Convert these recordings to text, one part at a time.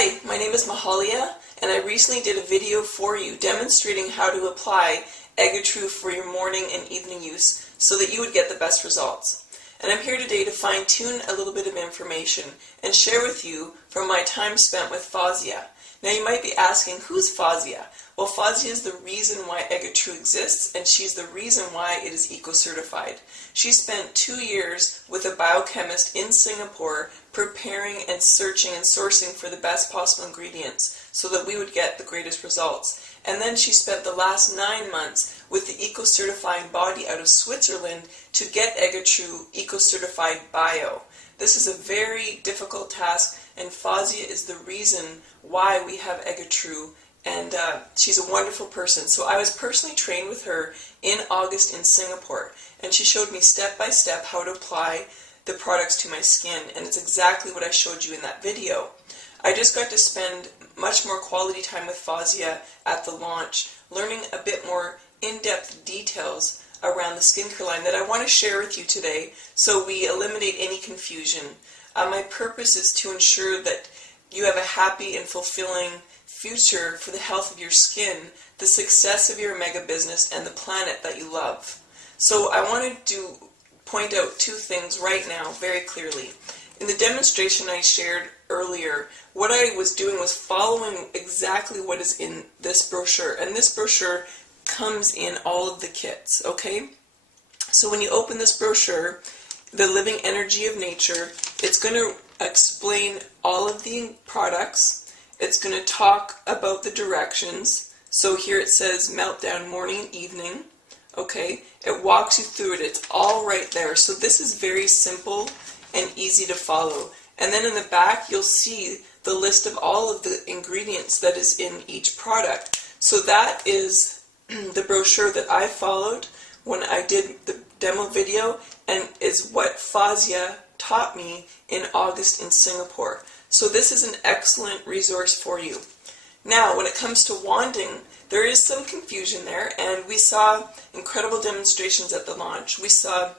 Hi, my name is Mahalia, and I recently did a video for you demonstrating how to apply EGA for your morning and evening use so that you would get the best results. And I'm here today to fine-tune a little bit of information and share with you from my time spent with Fazia. Now you might be asking, who's Fazia? Well, Fazia is the reason why EGA exists, and she's the reason why it is eco-certified. She spent 2 years with a biochemist in Singapore preparing and searching and sourcing for the best possible ingredients so that we would get the greatest results. And then she spent the last 9 months with the eco-certifying body out of Switzerland to get EGA eco-certified bio. This is a very difficult task, and Fazia is the reason why we have EGA, and she's a wonderful person. So I was personally trained with her in August in Singapore, and she showed me step by step how to apply the products to my skin, and it's exactly what I showed you in that video. I just got to spend much more quality time with Fazia at the launch, learning a bit more in-depth details around the skincare line that I want to share with you today so we eliminate any confusion. My purpose is to ensure that you have a happy and fulfilling future for the health of your skin, the success of your Amega business, and the planet that you love. So I wanted to point out 2 things right now very clearly. In the demonstration I shared earlier, what I was doing was following exactly what is in this brochure, and this brochure comes in all of the kits, okay? So when you open this brochure, The Living Energy of Nature, it's going to explain all of the products. It's going to talk about the directions. So here it says meltdown morning and evening. Okay, it walks you through it. It's all right there. So this is very simple and easy to follow. And then in the back, you'll see the list of all of the ingredients that is in each product. So that is the brochure that I followed when I did the demo video, and is what Fazia taught me in August in Singapore. So this is an excellent resource for you. Now, when it comes to wanding, there is some confusion there, and we saw incredible demonstrations at the launch. We saw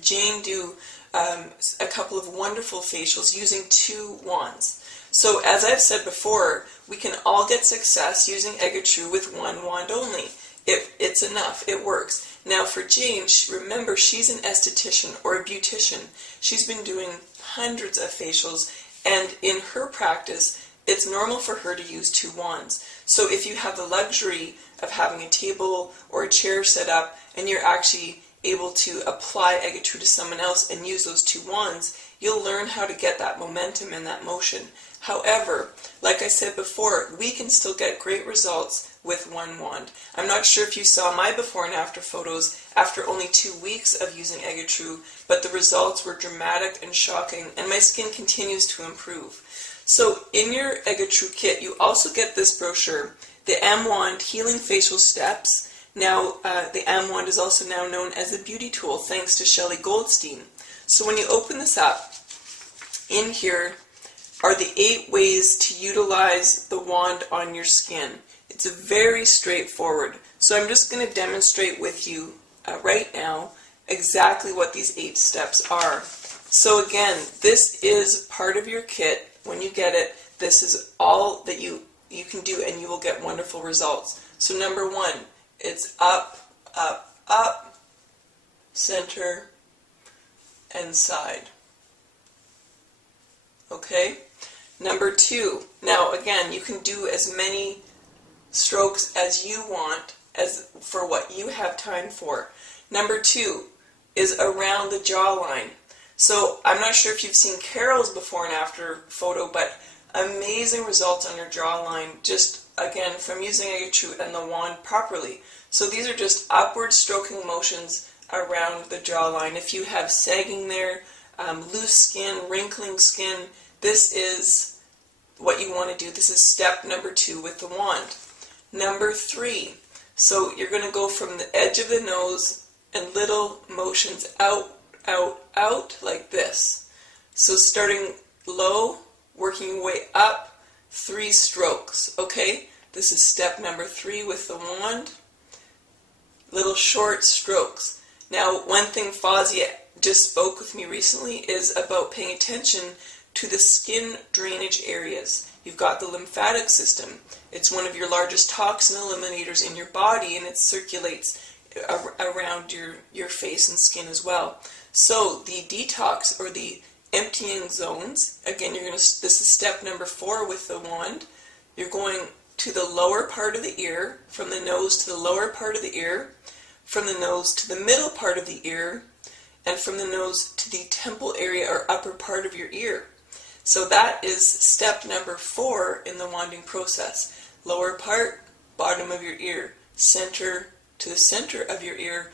Jane do a couple of wonderful facials using 2 wands. So as I've said before, we can all get success using EGA with 1 wand only. It's enough. It works. Now for Jane, remember, she's an esthetician or a beautician. She's been doing hundreds of facials, and in her practice, it's normal for her to use 2 wands. So if you have the luxury of having a table or a chair set up, and you're actually able to apply EGA to someone else and use those 2 wands, you'll learn how to get that momentum and that motion. However, like I said before, we can still get great results with 1 wand. I'm not sure if you saw my before and after photos after only 2 weeks of using EGA, but the results were dramatic and shocking, and my skin continues to improve. So in your EGA kit, you also get this brochure, the M Wand Healing Facial Steps. Now, the M Wand is also now known as the Beauty Tool, thanks to Shelley Goldstein. So when you open this up, in here are the 8 ways to utilize the wand on your skin. It's very straightforward. So I'm just going to demonstrate with you right now exactly what these 8 steps are. So again, this is part of your kit. When you get it, this is all that you can do, and you will get wonderful results. So number 1, it's up, up, up, center, and side. Okay? Number 2, now again, you can do as many strokes as you want, as for what you have time for. Number 2 is around the jawline. So I'm not sure if you've seen Carol's before and after photo, but amazing results on your jawline, just again from using EGA and the wand properly. So these are just upward stroking motions around the jawline. If you have sagging there, loose skin, wrinkling skin, this is what you want to do. This is step number 2 with the wand. Number 3, so you're going to go from the edge of the nose and little motions out, out, out like this. So starting low, working your way up, 3 strokes, okay? This is step number 3 with the wand. Little short strokes. Now, one thing Fazia just spoke with me recently is about paying attention to the skin drainage areas. You've got the lymphatic system. It's one of your largest toxin eliminators in your body, and it circulates around your face and skin as well. So the detox, or the emptying zones, again, this is step number 4 with the wand. You're going to the lower part of the ear, from the nose to the lower part of the ear, from the nose to the middle part of the ear, and from the nose to the temple area or upper part of your ear. So that is step number 4 in the wanding process. Lower part, bottom of your ear, center to the center of your ear,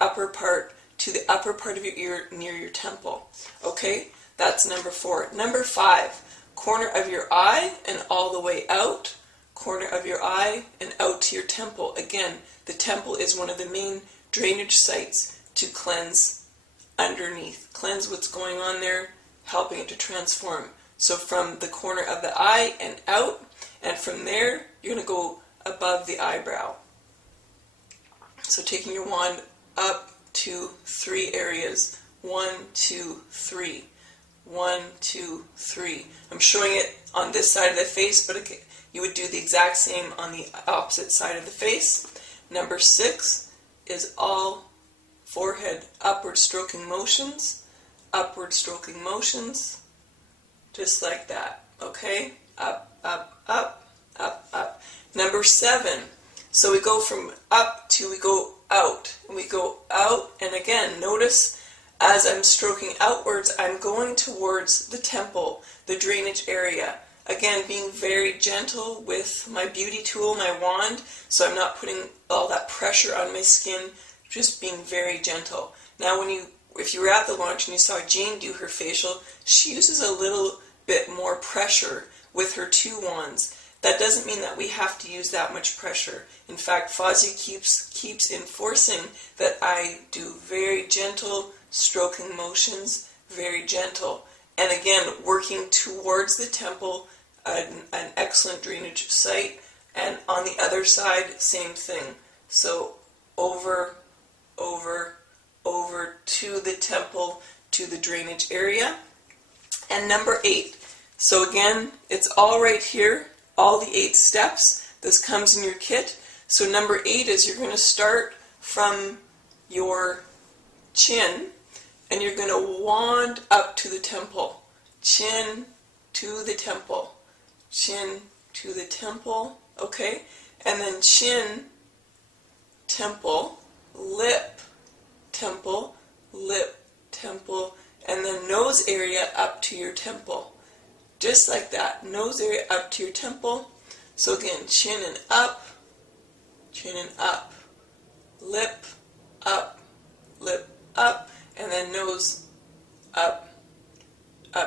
upper part to the upper part of your ear near your temple. Okay, that's number 4. Number 5, corner of your eye and all the way out, corner of your eye and out to your temple. Again, the temple is one of the main drainage sites to cleanse underneath. Cleanse what's going on there, helping it to transform. So from the corner of the eye and out, and from there, you're going to go above the eyebrow. So taking your wand up to 3 areas. 1, 2, 3. 1, 2, 3. I'm showing it on this side of the face, but again, you would do the exact same on the opposite side of the face. Number 6 is all forehead upward stroking motions, just like that. Okay? Up, up, up, up, up. Number 7. So we go from up to we go out, and we go out, and again, notice as I'm stroking outwards, I'm going towards the temple, the drainage area. Again, being very gentle with my beauty tool, my wand, so I'm not putting all that pressure on my skin, just being very gentle. Now if you were at the launch and you saw Jane do her facial, she uses a little bit more pressure with her 2 wands. That doesn't mean that we have to use that much pressure. In fact, Fozzie keeps enforcing that I do very gentle stroking motions, very gentle. And again, working towards the temple, an excellent drainage site, and on the other side, same thing. So over, over, over to the temple, to the drainage area. And number 8. So again, it's all right here, all the 8 steps. This comes in your kit. So number 8 is you're going to start from your chin, and you're going to wand up to the temple. Chin to the temple. Chin to the temple. Okay? And then chin, temple, lip, temple, and then nose area up to your temple. Just like that. Nose area up to your temple. So again, chin and up, lip, up, and then nose up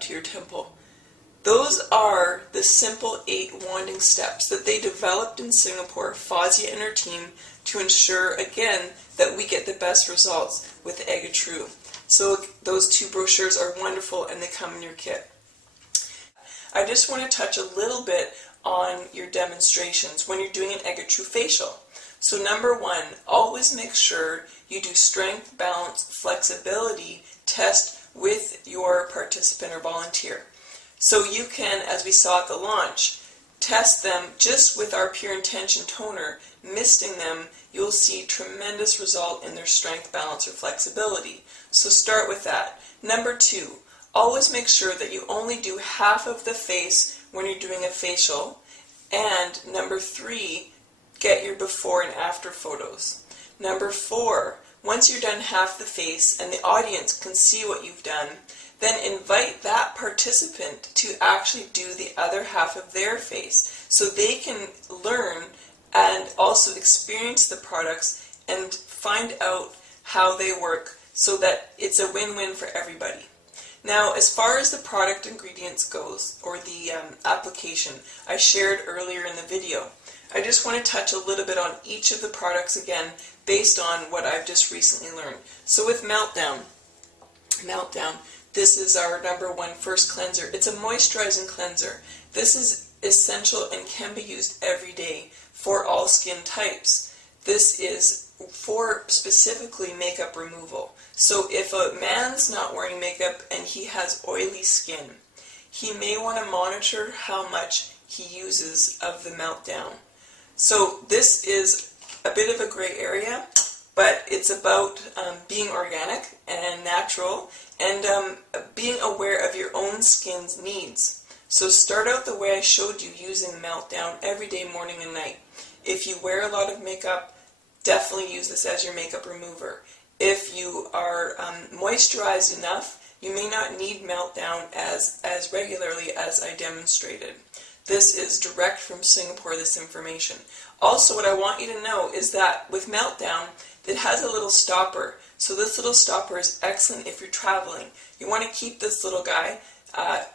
to your temple. Those are the simple 8 wanding steps that they developed in Singapore, Fozzie and her team, to ensure, again, that we get the best results with EGA True. So those 2 brochures are wonderful, and they come in your kit. I just want to touch a little bit on your demonstrations when you're doing an EGA True facial. So number 1, always make sure you do strength, balance, flexibility test with your participant or volunteer. So you can, as we saw at the launch, test them just with our Pure Intention toner, misting them. You'll see tremendous result in their strength, balance, or flexibility. So start with that. Number 2, always make sure that you only do half of the face when you're doing a facial. And number 3, get your before and after photos. Number 4, once you're done half the face and the audience can see what you've done, then invite that participant to actually do the other half of their face so they can learn and also experience the products and find out how they work so that it's a win-win for everybody. Now, as far as the product ingredients goes, or the application I shared earlier in the video, I just want to touch a little bit on each of the products again based on what I've just recently learned. So with Meltdown, this is our number 1 first cleanser. It's a moisturizing cleanser. This is essential and can be used every day for all skin types. This is for specifically makeup removal. So if a man's not wearing makeup and he has oily skin, he may want to monitor how much he uses of the meltdown. So this is a bit of a gray area, but it's about being organic and natural and being aware of your own skin's needs. So start out the way I showed you, using meltdown every day, morning and night. If you wear a lot of makeup, definitely use this as your makeup remover. If you are moisturized enough, you may not need meltdown as regularly as I demonstrated. This is direct from Singapore, this information. Also, what I want you to know is that with meltdown, it has a little stopper. So this little stopper is excellent if you're traveling. You want to keep this little guy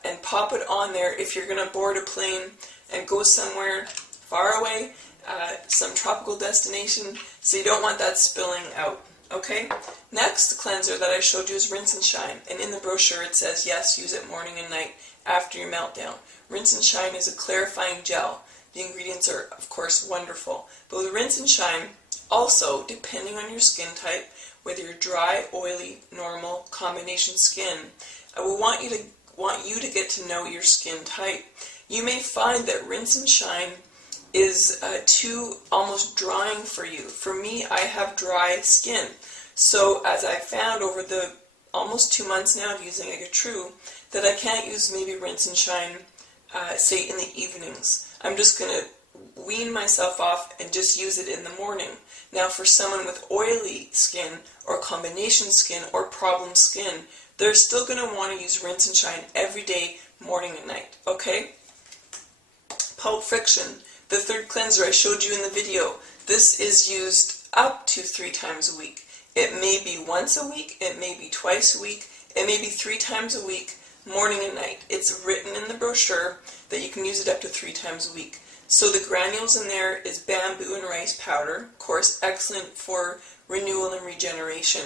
and pop it on there if you're going to board a plane and go somewhere far away, some tropical destination, so you don't want that spilling out. Okay? Next, the cleanser that I showed you is Rinse and Shine, and in the brochure it says yes, use it morning and night after your meltdown. Rinse and Shine is a clarifying gel. The ingredients are, of course, wonderful. But with Rinse and Shine, also, depending on your skin type, whether you're dry, oily, normal, combination skin, I will want you to get to know your skin type. You may find that Rinse and Shine is too almost drying for you. For me, I have dry skin. So as I found over the almost 2 months now of using EGA True, that I can't use maybe Rinse and Shine, say in the evenings. I'm just going to wean myself off and just use it in the morning. Now for someone with oily skin or combination skin or problem skin, they're still going to want to use Rinse and Shine every day, morning and night. Okay? Pulp Friction, the third cleanser I showed you in the video. This is used up to 3 times a week. It may be once a week, it may be twice a week, it may be 3 times a week, morning and night. It's written in the brochure that you can use it up to 3 times a week. So the granules in there is bamboo and rice powder, of course excellent for renewal and regeneration.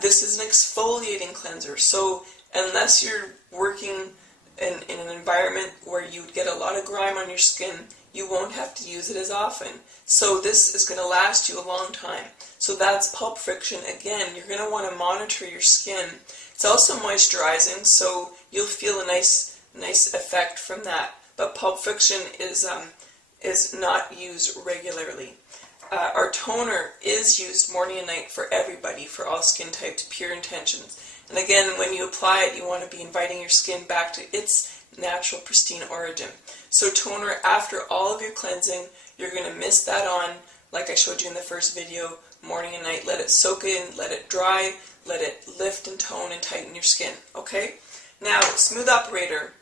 This is an exfoliating cleanser, so unless you're working in an environment where you would get a lot of grime on your skin, you won't have to use it as often. So this is going to last you a long time. So that's Pulp Friction. Again, you're going to want to monitor your skin. It's also moisturizing, so you'll feel a nice effect from that. But Pulp Friction is not used regularly. Our toner is used morning and night for everybody, for all skin types, Pure Intentions. And again, when you apply it, you want to be inviting your skin back to its natural, pristine origin. So toner after all of your cleansing, you're going to mist that on, like I showed you in the first video, morning and night. Let it soak in, let it dry, let it lift and tone and tighten your skin. Okay? Now, Smooth Operator.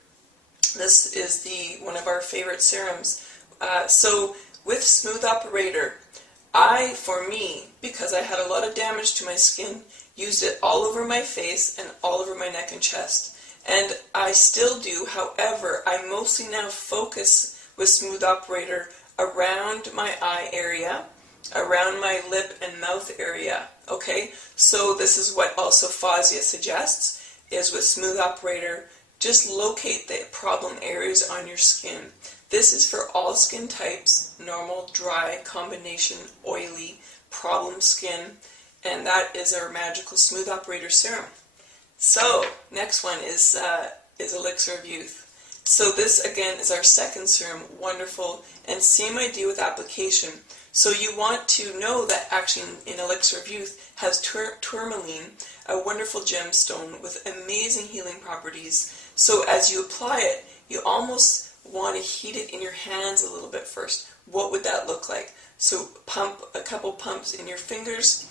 This is one of our favorite serums. So with Smooth Operator, for me, because I had a lot of damage to my skin, used it all over my face and all over my neck and chest. And I still do, however, I mostly now focus with Smooth Operator around my eye area, around my lip and mouth area. Okay, so this is what also Fausia suggests, is with Smooth Operator, just locate the problem areas on your skin. This is for all skin types, normal, dry, combination, oily, problem skin, and that is our magical Smooth Operator serum. So, next one is Elixir of Youth. So this again is our second serum, wonderful, and same idea with application. So you want to know that actually in Elixir of Youth has tourmaline, a wonderful gemstone with amazing healing properties. So as you apply it, you almost want to heat it in your hands a little bit first. What would that look like? So pump a couple pumps in your fingers,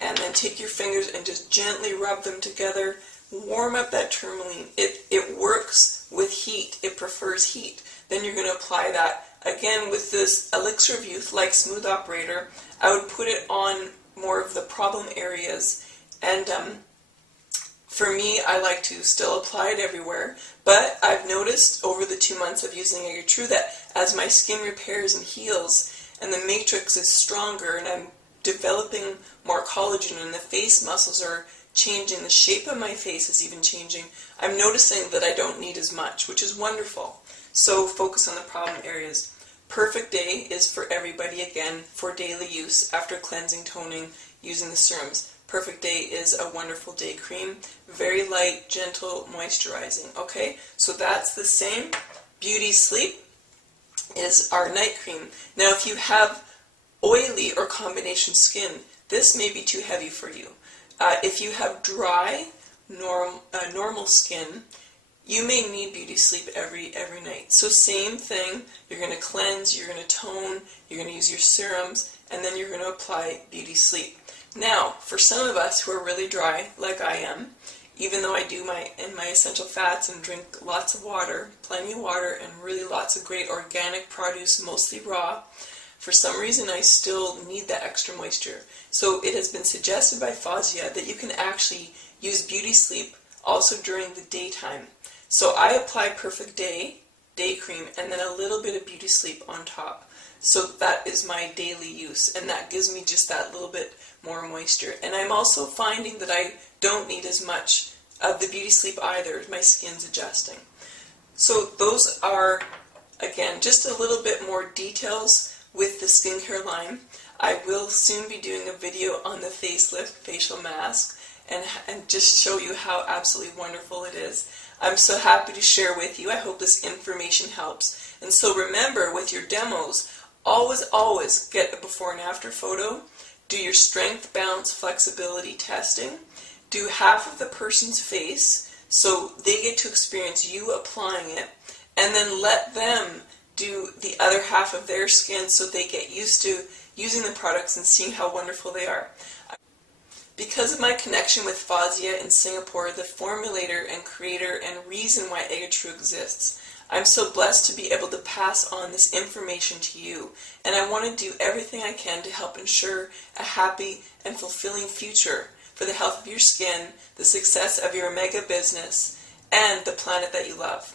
and then take your fingers and just gently rub them together. Warm up that tourmaline. It works with heat. It prefers heat. Then you're going to apply that. Again, with this Elixir of Youth, like Smooth Operator, I would put it on more of the problem areas. And for me, I like to still apply it everywhere. But I've noticed over the 2 months of using EGA True that as my skin repairs and heals, and the matrix is stronger, and I'm developing more collagen, and the face muscles are changing, the shape of my face is even changing, I'm noticing that I don't need as much, which is wonderful. So focus on the problem areas. Perfect Day is for everybody, again, for daily use after cleansing, toning, using the serums. Perfect Day is a wonderful day cream. Very light, gentle, moisturizing. Okay, so that's the same. Beauty Sleep is our night cream. Now if you have oily or combination skin, this may be too heavy for you. If you have dry, normal skin, you may need Beauty Sleep every night. So same thing, you're going to cleanse, you're going to tone, you're going to use your serums, and then you're going to apply Beauty Sleep. Now, for some of us who are really dry, like I am, even though I do my essential fats and drink lots of water, plenty of water, and really lots of great organic produce, mostly raw, for some reason I still need that extra moisture. So it has been suggested by Fazia that you can actually use Beauty Sleep also during the daytime. So I apply Perfect Day cream and then a little bit of Beauty Sleep on top. So that is my daily use, and that gives me just that little bit more moisture. And I'm also finding that I don't need as much of the Beauty Sleep either. My skin's adjusting. So those are, again, just a little bit more details with the skincare line. I will soon be doing a video on the facelift facial mask and just show you how absolutely wonderful it is. I'm so happy to share with you. I hope this information helps. And so remember, with your demos, always get a before and after photo. Do your strength, balance, flexibility testing. Do half of the person's face so they get to experience you applying it, and then let them do the other half of their skin so they get used to using the products and seeing how wonderful they are. Because of my connection with Fazia in Singapore, the formulator and creator and reason why EGA exists, I'm so blessed to be able to pass on this information to you, and I want to do everything I can to help ensure a happy and fulfilling future for the health of your skin, the success of your Amega business, and the planet that you love.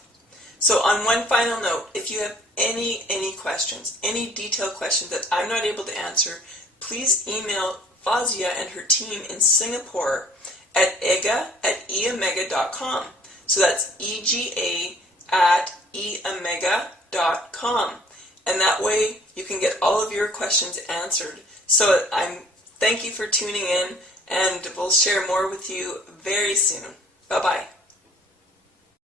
So on one final note, if you have any questions, any detailed questions that I'm not able to answer, please email Fazia and her team in Singapore at ega@eamega.com. So that's EGA@eamega.com. And that way you can get all of your questions answered. So thank you for tuning in, and we'll share more with you very soon. Bye-bye.